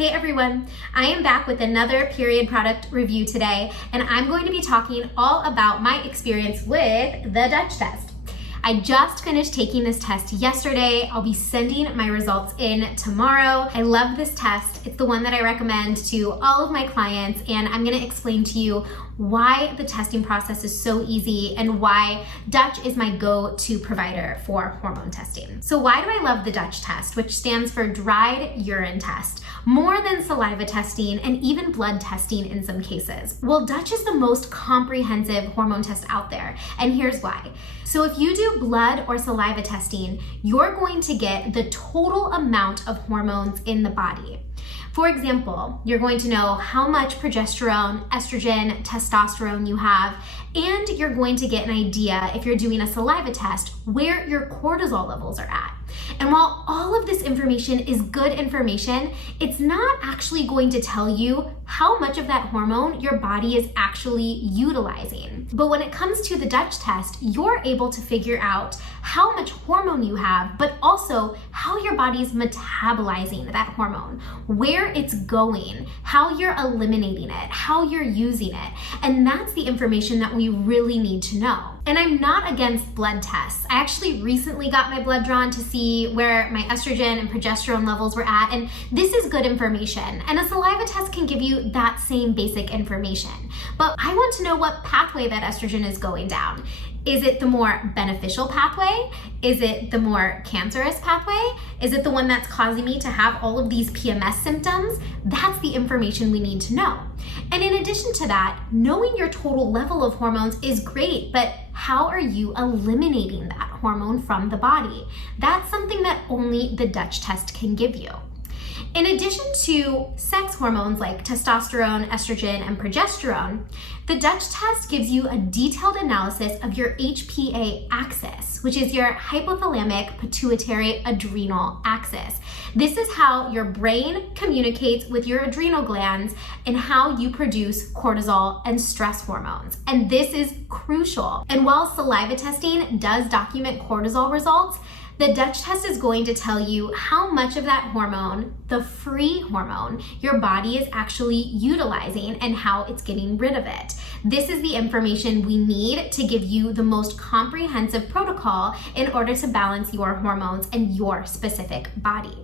Hey everyone, I am back with another period product review today, and I'm going to be talking all about my experience with the Dutch test. I just finished taking this test yesterday. I'll be sending my results in tomorrow. I love this test. It's the one that I recommend to all of my clients, and I'm gonna explain to you why the testing process is so easy and why Dutch is my go-to provider for hormone testing. So why do I love the Dutch test, which stands for dried urine test, more than saliva testing and even blood testing in some cases? Well, Dutch is the most comprehensive hormone test out there, and here's why. So if you do blood or saliva testing, you're going to get the total amount of hormones in the body. For example, you're going to know how much progesterone, estrogen, testosterone you have, and you're going to get an idea, if you're doing a saliva test, where your cortisol levels are at. And while all of this information is good information, it's not actually going to tell you how much of that hormone your body is actually utilizing. But when it comes to the Dutch test, you're able to figure out how much hormone you have, but also how your body's metabolizing that hormone, where it's going, how you're eliminating it, how you're using it. And that's the information that we really need to know. And I'm not against blood tests. I actually recently got my blood drawn to see where my estrogen and progesterone levels were at, and this is good information. And a saliva test can give you that same basic information. But I want to know what pathway that estrogen is going down. Is it the more beneficial pathway? Is it the more cancerous pathway? Is it the one that's causing me to have all of these PMS symptoms? That's the information we need to know. And in addition to that, knowing your total level of hormones is great, but how are you eliminating that hormone from the body? That's something that only the Dutch test can give you. In addition to sex hormones like testosterone, estrogen, and progesterone, the Dutch test gives you a detailed analysis of your HPA axis, which is your hypothalamic pituitary adrenal axis. This is how your brain communicates with your adrenal glands and how you produce cortisol and stress hormones. And this is crucial. And while saliva testing does document cortisol results, the Dutch test is going to tell you how much of that hormone, the free hormone, your body is actually utilizing and how it's getting rid of it. This is the information we need to give you the most comprehensive protocol in order to balance your hormones and your specific body.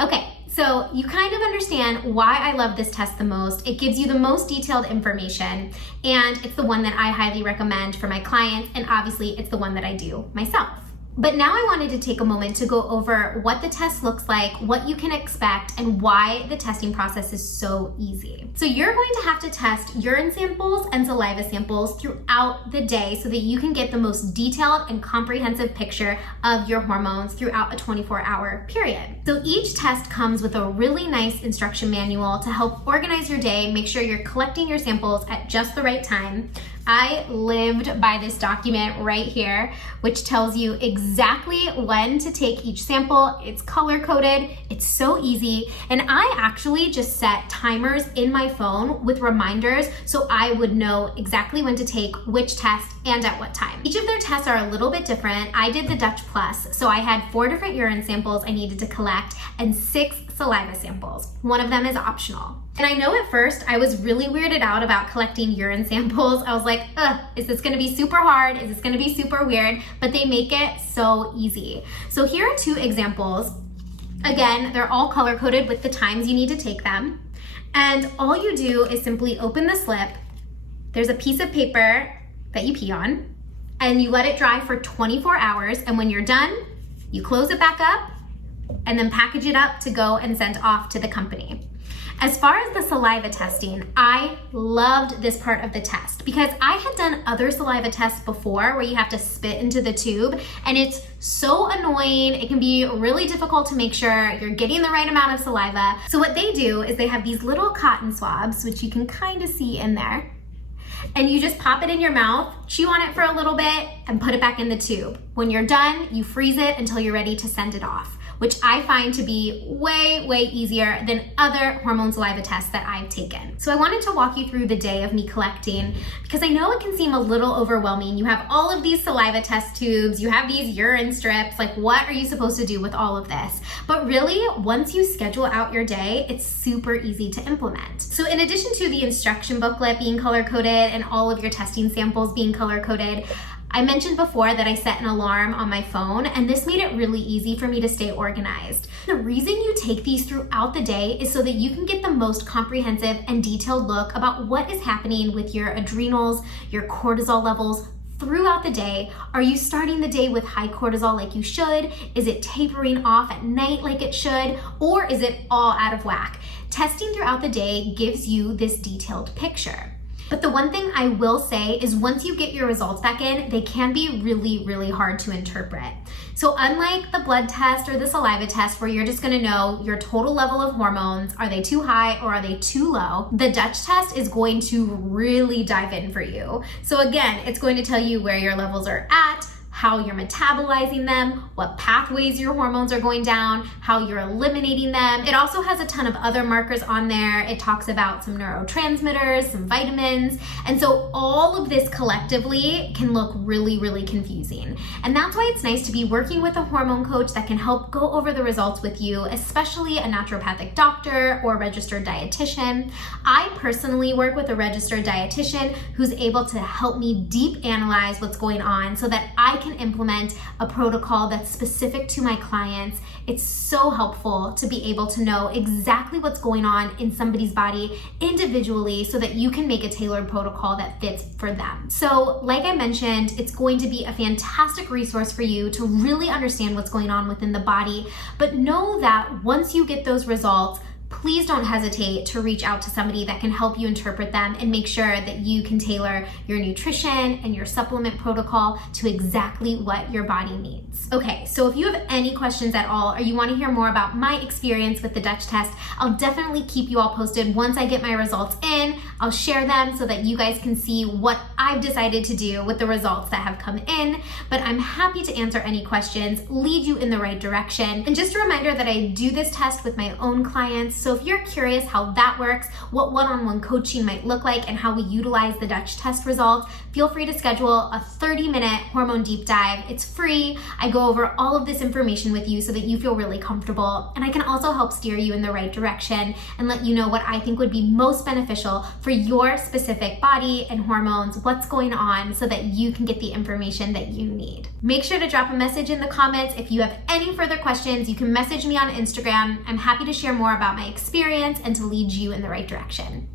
Okay. So you kind of understand why I love this test the most. It gives you the most detailed information, and it's the one that I highly recommend for my clients, and obviously it's the one that I do myself. But now I wanted to take a moment to go over what the test looks like, what you can expect, and why the testing process is so easy. So you're going to have to test urine samples and saliva samples throughout the day so that you can get the most detailed and comprehensive picture of your hormones throughout a 24-hour period. So each test comes with a really nice instruction manual to help organize your day, make sure you're collecting your samples at just the right time. I lived by this document right here, which tells you exactly when to take each sample. It's color-coded, it's so easy, and I actually just set timers in my phone with reminders so I would know exactly when to take which test and at what time. Each of their tests are a little bit different. I did the Dutch Plus, so I had 4 different urine samples I needed to collect and 6 saliva samples. One of them is optional. And I know at first I was really weirded out about collecting urine samples. I was like, is this gonna be super hard? Is this gonna be super weird? But they make it so easy. So here are 2 examples. Again, they're all color-coded with the times you need to take them. And all you do is simply open the slip. There's a piece of paper that you pee on, and you let it dry for 24 hours. And when you're done, you close it back up and then package it up to go and send off to the company. As far as the saliva testing, I loved this part of the test because I had done other saliva tests before where you have to spit into the tube, and it's so annoying. It can be really difficult to make sure you're getting the right amount of saliva. So what they do is they have these little cotton swabs, which you can kind of see in there, and you just pop it in your mouth, chew on it for a little bit, and put it back in the tube. When you're done, you freeze it until you're ready to send it off. which I find to be way, way easier than other hormone saliva tests that I've taken. So I wanted to walk you through the day of me collecting, because I know it can seem a little overwhelming. You have all of these saliva test tubes, you have these urine strips, like what are you supposed to do with all of this? But really, once you schedule out your day, it's super easy to implement. So in addition to the instruction booklet being color-coded and all of your testing samples being color-coded, I mentioned before that I set an alarm on my phone, and this made it really easy for me to stay organized. The reason you take these throughout the day is so that you can get the most comprehensive and detailed look about what is happening with your adrenals, your cortisol levels throughout the day. Are you starting the day with high cortisol like you should? Is it tapering off at night like it should? Or is it all out of whack? Testing throughout the day gives you this detailed picture. But the one thing I will say is once you get your results back in, they can be really, really hard to interpret. So unlike the blood test or the saliva test where you're just gonna know your total level of hormones, are they too high or are they too low, the Dutch test is going to really dive in for you. So again, it's going to tell you where your levels are at, how you're metabolizing them, what pathways your hormones are going down, how you're eliminating them. It also has a ton of other markers on there. It talks about some neurotransmitters, some vitamins. And so all of this collectively can look really, really confusing. And that's why it's nice to be working with a hormone coach that can help go over the results with you, especially a naturopathic doctor or registered dietitian. I personally work with a registered dietitian who's able to help me deep analyze what's going on so that I can implement a protocol that's specific to my clients. It's so helpful to be able to know exactly what's going on in somebody's body individually so that you can make a tailored protocol that fits for them. So like I mentioned, it's going to be a fantastic resource for you to really understand what's going on within the body. But know that once you get those results, please don't hesitate to reach out to somebody that can help you interpret them and make sure that you can tailor your nutrition and your supplement protocol to exactly what your body needs. Okay, so if you have any questions at all or you want to hear more about my experience with the Dutch test, I'll definitely keep you all posted once I get my results in. I'll share them so that you guys can see what I've decided to do with the results that have come in, but I'm happy to answer any questions, lead you in the right direction. And just a reminder that I do this test with my own clients. So if you're curious how that works, what one-on-one coaching might look like, and how we utilize the Dutch test results, feel free to schedule a 30-minute hormone deep dive. It's free. I go over all of this information with you so that you feel really comfortable, and I can also help steer you in the right direction and let you know what I think would be most beneficial for your specific body and hormones, what's going on, so that you can get the information that you need. Make sure to drop a message in the comments. If you have any further questions, you can message me on Instagram. I'm happy to share more about my experience and to lead you in the right direction.